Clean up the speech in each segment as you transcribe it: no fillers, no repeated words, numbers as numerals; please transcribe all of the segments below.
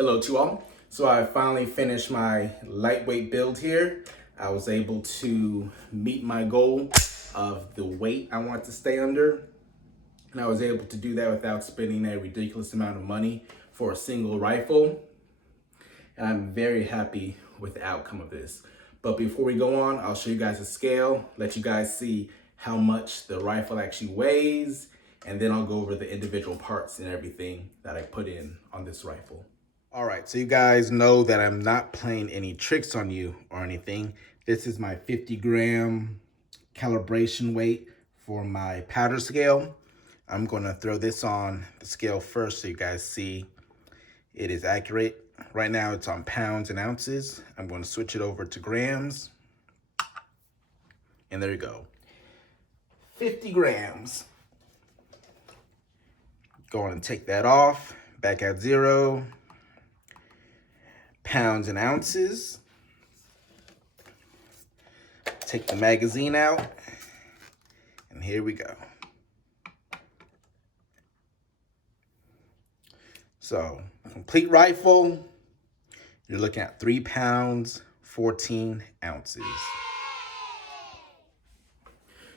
Hello to all. So I finally finished my lightweight build here. I was able to meet my goal of the weight I want to stay under. And I was able to do that without spending a ridiculous amount of money for a single rifle. And I'm very happy with the outcome of this. But before we go on, I'll show you guys a scale, let you guys see how much the rifle actually weighs, and then I'll go over the individual parts and everything that I put in on this rifle. All right, so you guys know that I'm not playing any tricks on you or anything. This is my 50-gram calibration weight for my powder scale. I'm gonna throw this on the scale first so you guys see it is accurate. Right now it's on pounds and ounces. I'm gonna switch it over to grams. And there you go. 50 grams. Go on and take that off. Back at 0. Pounds and ounces. Take the magazine out. And here we go. So, complete rifle, you're looking at 3 pounds, 14 ounces.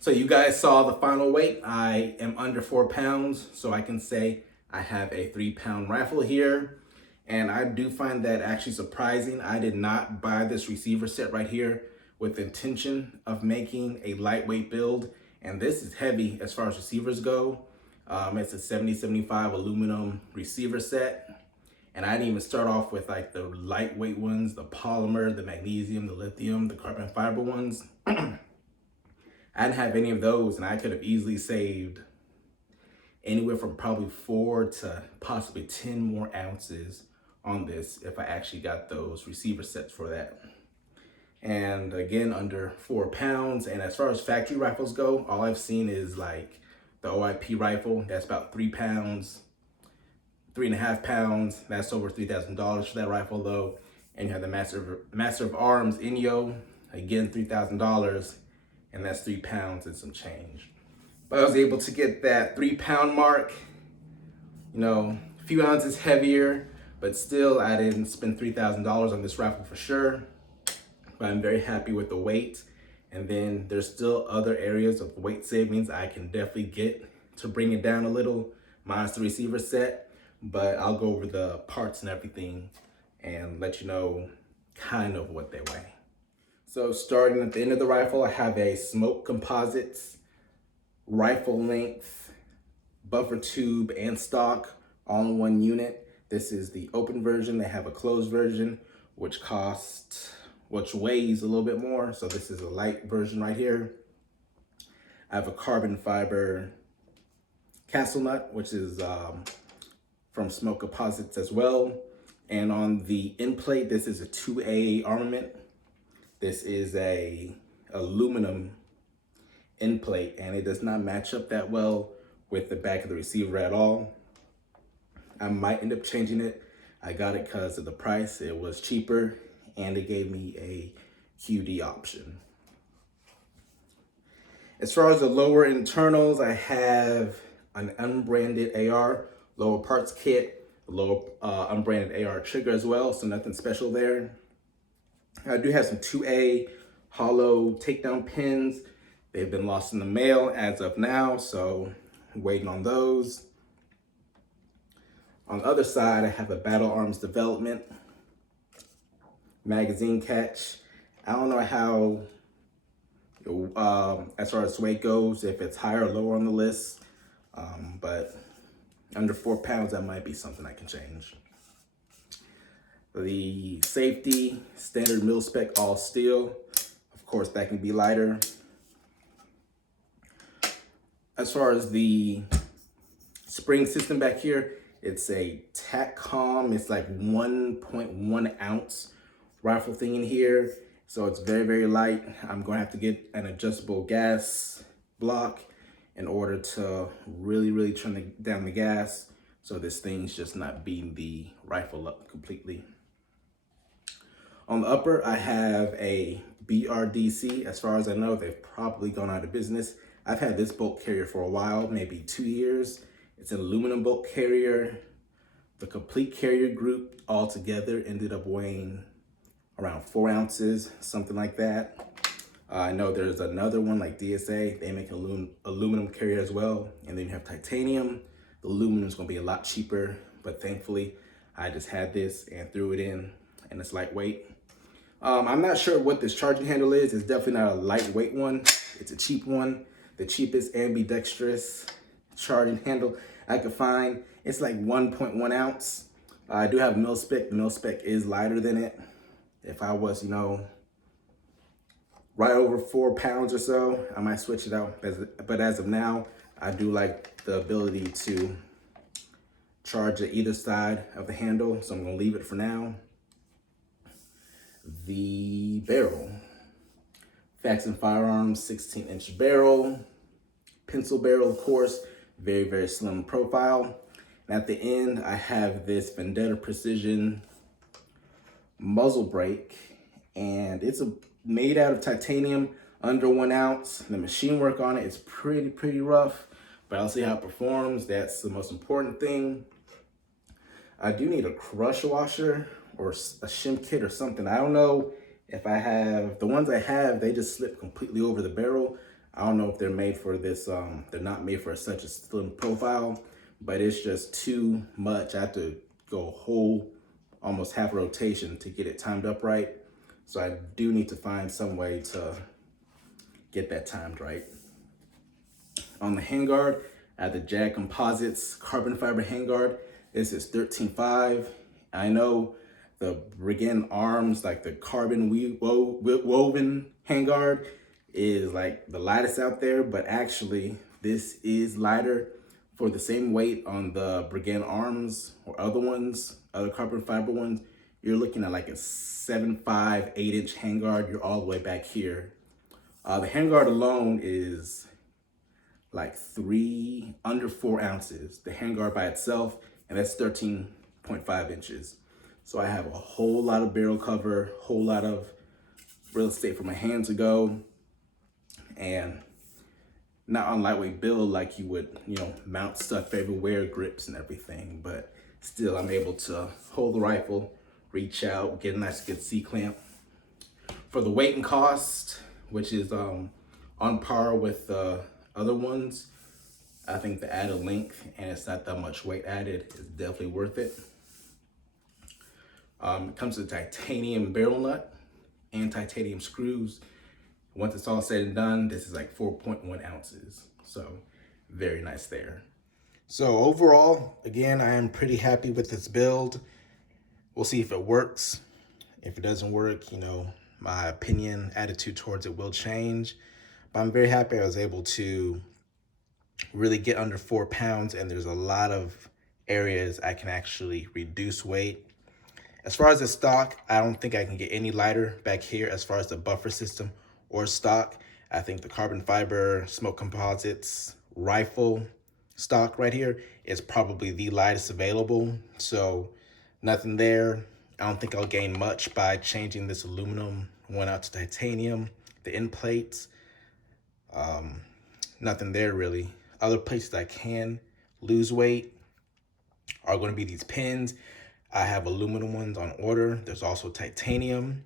So you guys saw the final weight. I am under 4 pounds, so I can say I have a 3-pound rifle here. And I do find that actually surprising. I did not buy this receiver set right here with the intention of making a lightweight build. And this is heavy as far as receivers go. It's a 70-75 aluminum receiver set. And I didn't even start off with like the lightweight ones, the polymer, the magnesium, the lithium, the carbon fiber ones. I didn't have any of those, and I could have easily saved anywhere from probably 4 to possibly 10 more ounces on this if I actually got those receiver sets for that. And again, under 4 pounds. And as far as factory rifles go, all I've seen is like the OIP rifle. That's about 3 pounds, 3.5 pounds. That's over $3,000 for that rifle though. And you have the Master of Arms Inyo, again $3,000, and that's 3 pounds and some change. But I was able to get that 3-pound mark, you know, a few ounces heavier, but still I didn't spend $3,000 on this rifle for sure. But I'm very happy with the weight. And then there's still other areas of weight savings I can definitely get to bring it down a little, minus the receiver set. But I'll go over the parts and everything and let you know kind of what they weigh. So starting at the end of the rifle, I have a Jag Composites rifle length buffer tube and stock all in one unit. This is the open version. They have a closed version, which weighs a little bit more. So this is a light version right here. I have a carbon fiber castle nut, which is from Jag Composites as well. And on the end plate, this is a 2A armament. This is a aluminum end plate, and it does not match up that well with the back of the receiver at all. I might end up changing it. I got it because of the price. It was cheaper, and it gave me a QD option. As far as the lower internals, I have an unbranded AR lower parts kit, a lower unbranded AR trigger as well, so nothing special there. I do have some 2A hollow takedown pins. They've been lost in the mail as of now, so I'm waiting on those. On the other side, I have a Battle Arms Development magazine catch. I don't know how, as far as weight goes, if it's higher or lower on the list, but under 4 pounds, that might be something I can change. The safety, standard mil spec all steel. Of course, that can be lighter. As far as the spring system back here, it's a TACCOM. It's like 1.1 ounce rifle thing in here. So it's very, very light. I'm going to have to get an adjustable gas block in order to really turn down the gas, so this thing's just not beating the rifle up completely. On the upper, I have a BRDC. As far as I know, they've probably gone out of business. I've had this bolt carrier for a while, maybe 2 years. It's an aluminum bolt carrier. The complete carrier group altogether ended up weighing around 4 ounces, something like that. I know there's another one like DSA, they make an aluminum carrier as well. And then you have titanium. The aluminum is gonna be a lot cheaper, but thankfully I just had this and threw it in, and it's lightweight. I'm not sure what this charging handle is. It's definitely not a lightweight one. It's a cheap one. The cheapest ambidextrous charging handle I could find. It's like 1.1 ounce. I do have mil-spec. The mil-spec is lighter than it. If I was, right over 4 pounds or so, I might switch it out. But as of now, I do like the ability to charge at either side of the handle, so I'm gonna leave it for now. The barrel. Faxon Firearms 16-inch barrel. Pencil barrel, of course, very, very slim profile. And at the end, I have this Vendetta Precision muzzle brake, and it's made out of titanium, under 1 ounce. The machine work on it is pretty rough, but I'll see how it performs. That's the most important thing. I do need a crush washer or a shim kit or something. I don't know if I have, the ones I have, they just slip completely over the barrel. I don't know if they're made for this, they're not made for such a slim profile, but it's just too much. I have to go almost half a rotation to get it timed up right. So I do need to find some way to get that timed right. On the handguard, I have the Jag Composites carbon fiber handguard. This is 13.5. I know the Brigand Arms, like the carbon woven handguard, is like the lightest out there, but actually this is lighter. For the same weight on the Brigand Arms or other ones, other carbon fiber ones, you're looking at like a 7.5, 8-inch handguard. You're all the way back here. The handguard alone is like under 4 ounces. The handguard by itself, and that's 13.5 inches. So I have a whole lot of barrel cover, whole lot of real estate for my hand to go, and not on lightweight build like you would, mount stuff everywhere, grips and everything, but still I'm able to hold the rifle, reach out, get a nice good C-clamp. For the weight and cost, which is on par with the other ones, I think the added length, and it's not that much weight added, is definitely worth it. It comes with titanium barrel nut and titanium screws. Once it's all said and done, this is like 4.1 ounces. So very nice there. So overall, again, I am pretty happy with this build. We'll see if it works. If it doesn't work, my opinion, attitude towards it will change. But I'm very happy I was able to really get under 4 pounds, and there's a lot of areas I can actually reduce weight. As far as the stock, I don't think I can get any lighter back here as far as the buffer system or stock. I think the carbon fiber smoke composites rifle stock right here is probably the lightest available. So nothing there. I don't think I'll gain much by changing this aluminum one out to titanium, the end plates. Nothing there really. Other places I can lose weight are going to be these pins. I have aluminum ones on order. There's also titanium.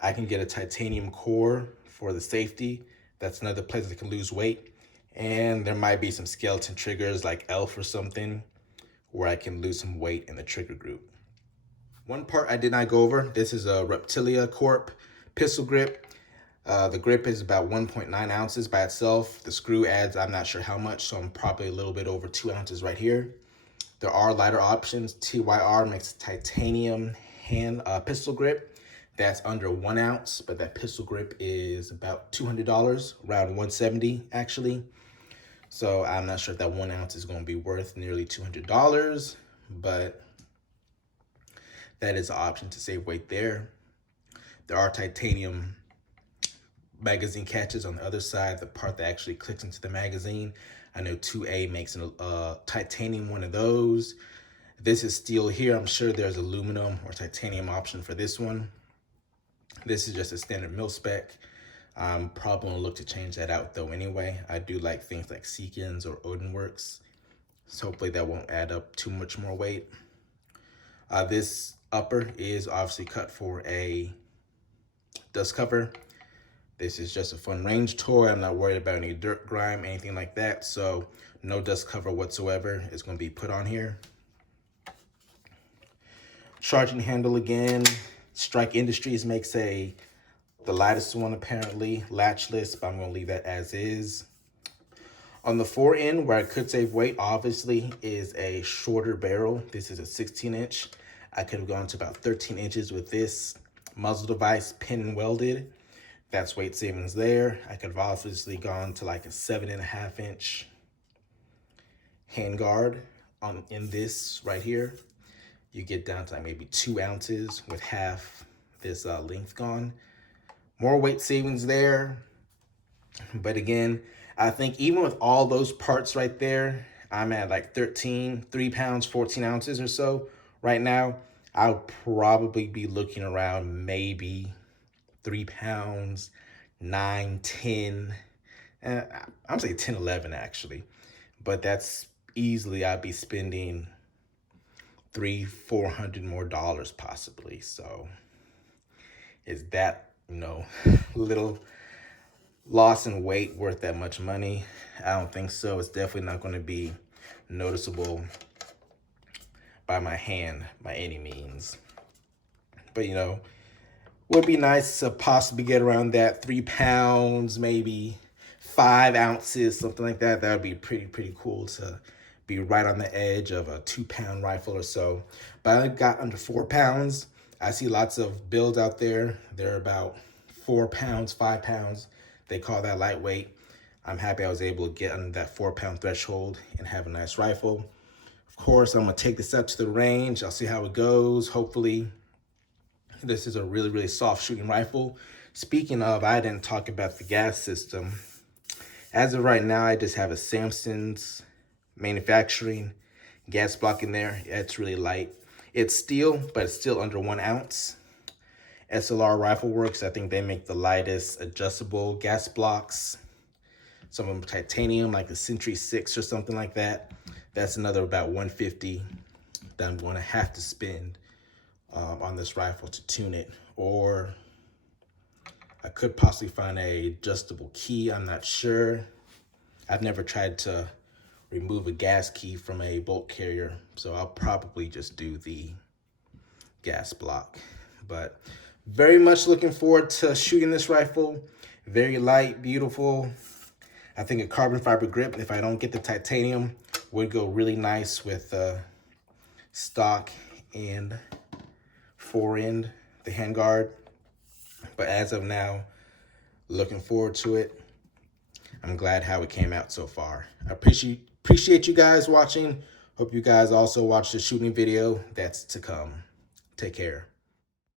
I can get a titanium core for the safety. That's another place that can lose weight. And there might be some skeleton triggers like ELF or something where I can lose some weight in the trigger group. One part I did not go over, this is a Reptilia Corp pistol grip. The grip is about 1.9 ounces by itself. The screw adds, I'm not sure how much, so I'm probably a little bit over 2 ounces right here. There are lighter options. TYR makes a titanium pistol grip that's under 1 ounce, but that pistol grip is about $200, around $170 actually. So I'm not sure if that 1 ounce is going to be worth nearly $200, but that is an option to save weight there. There are titanium magazine catches on the other side, the part that actually clicks into the magazine. I know 2A makes a titanium one of those. This is steel here. I'm sure there's aluminum or titanium option for this one. This is just a standard mil spec. I'm probably gonna look to change that out though anyway. I do like things like Seekins or Odinworks So hopefully that won't add up too much more weight. This upper is obviously cut for a dust cover. This is just a fun range toy. I'm not worried about any dirt, grime, anything like that. So no dust cover whatsoever is going to be put on here. Charging handle again. Strike Industries makes the lightest one apparently, latchless, but I'm going to leave that as is. On the fore end, where I could save weight, obviously, is a shorter barrel. This is a 16-inch. I could have gone to about 13 inches with this muzzle device, pin and welded. That's weight savings there. I could have obviously gone to like a 7.5-inch handguard in this right here. You get down to like maybe 2 ounces with half this length gone. More weight savings there. But again, I think even with all those parts right there, I'm at like 3 pounds, 14 ounces or so right now. I'll probably be looking around maybe 3 pounds, 9, 10, I'm saying 10, 11 actually. But that's easily, I'd be spending $300-400 more possibly. So is that, little loss in weight worth that much money? I don't think so. It's definitely not going to be noticeable by my hand by any means. But would be nice to possibly get around that 3 pounds, maybe 5 ounces, something like that. That would be pretty cool to be right on the edge of a 2-pound rifle or so. But I got under 4 pounds. I see lots of builds out there. They're about 4 pounds, 5 pounds. They call that lightweight. I'm happy I was able to get under that 4-pound threshold and have a nice rifle. Of course, I'm gonna take this up to the range. I'll see how it goes. Hopefully, this is a really soft shooting rifle. Speaking of, I didn't talk about the gas system. As of right now, I just have a Samson's manufacturing gas block in there. It's really light. It's steel, but it's still under 1 ounce. SLR Rifle Works, I think they make the lightest adjustable gas blocks. Some of them titanium, like the Century 6 or something like that. That's another about $150 that I'm going to have to spend on this rifle to tune it. Or I could possibly find a adjustable key. I'm not sure. I've never tried to remove a gas key from a bolt carrier, so I'll probably just do the gas block. But very much looking forward to shooting this rifle. Very light, beautiful. I think a carbon fiber grip, if I don't get the titanium, would go really nice with stock and fore end, the handguard. But as of now, looking forward to it. I'm glad how it came out so far. I appreciate you guys watching. Hope you guys also watch the shooting video that's to come. Take care.